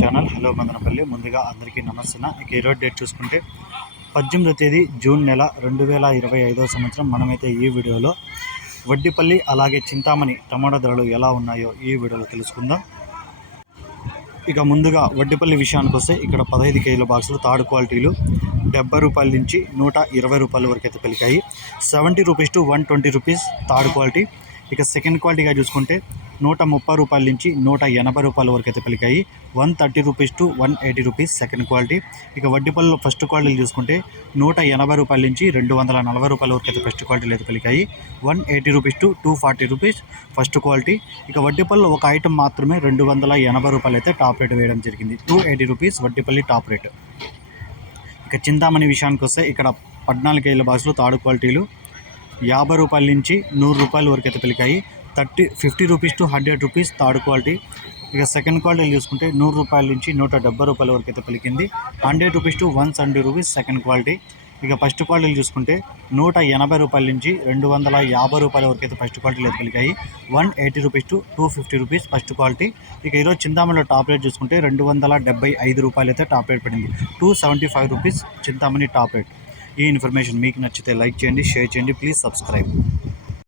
Channel hello Madanapalle ముందుగా అందరికీ నమస్తే ఇక ఈరోజు డేట్ చూసుకుంటే పద్దెనిమిదో తేదీ జూన్ నెల రెండు వేల ఇరవై ఐదో సంవత్సరం. మనమైతే ఈ వీడియోలో వడ్డిపల్లి అలాగే చింతామణి టమాటా ధరలు ఎలా ఉన్నాయో ఈ వీడియోలో తెలుసుకుందాం. ఇక ముందుగా వడ్డిపల్లి విషయానికి వస్తే ఇక్కడ పదహైదు కేజీల బాక్సులు థర్డ్ క్వాలిటీలు డెబ్బై రూపాయల నుంచి నూట ఇరవై రూపాయల వరకు అయితే పెరిగాయి. Seventy rupees to one twenty rupees third quality. ఇక సెకండ్ క్వాలిటీగా చూసుకుంటే నూట ముప్పై రూపాయల నుంచి నూట ఎనభై రూపాయల వరకు అయితే పలికాయి. One thirty rupees to one eighty rupees second quality. ఇక వడ్డీపల్లిలో ఫస్ట్ క్వాలిటీలు చూసుకుంటే నూట ఎనభై రూపాయల నుంచి రెండు వందల నలభై రూపాయల వరకు అయితే ఫస్ట్ క్వాలిటీలు అయితే పలికాయి. One eighty rupees to two forty rupees first quality. ఇక వడ్డీపల్లిలో ఒక ఐటమ్ మాత్రమే రెండు వందల ఎనభై రూపాయలు అయితే టాప్ రేట్ వేయడం జరిగింది. Two eighty rupees Vaddipalli top rate. ఇక చింతామణి విషయానికి వస్తే ఇక్కడ పద్నాలుగు కేజీల బాసులు తాడు క్వాలిటీలు. యాభై రూపాయల నుంచి నూరు రూపాయల వరకు అయితే పిలికాయి. Thirty fifty rupees to hundred rupees third quality. ఇక సెకండ్ క్వాలిటీ చూసుకుంటే నూరు రూపాయల నుంచి నూట డెబ్బై రూపాయల వరకు అయితే పలికింది. Hundred rupees to one seventy rupees second quality. ఇక ఫస్ట్ క్వాలిటీలు చూసుకుంటే నూట ఎనభై రూపాయల నుంచి రెండు వందల యాభై రూపాయల వరకు అయితే ఫస్ట్ క్వాలిటీలు అయితే పలికాయి. One eighty rupees to two fifty rupees first quality. ఇక ఈరోజు చింతామణిలో టాప్ రేట్ చూసుకుంటే రెండు వందల డెబ్బై ఐదు రూపాయలు అయితే టాప్ రేట్ పడింది. Two seventy five rupees Chintamani top rate. ఈ ఇన్ఫర్మేషన్ మీకు నచ్చితే లైక్ చేయండి షేర్ చేయండి ప్లీజ్ సబ్స్క్రైబ్.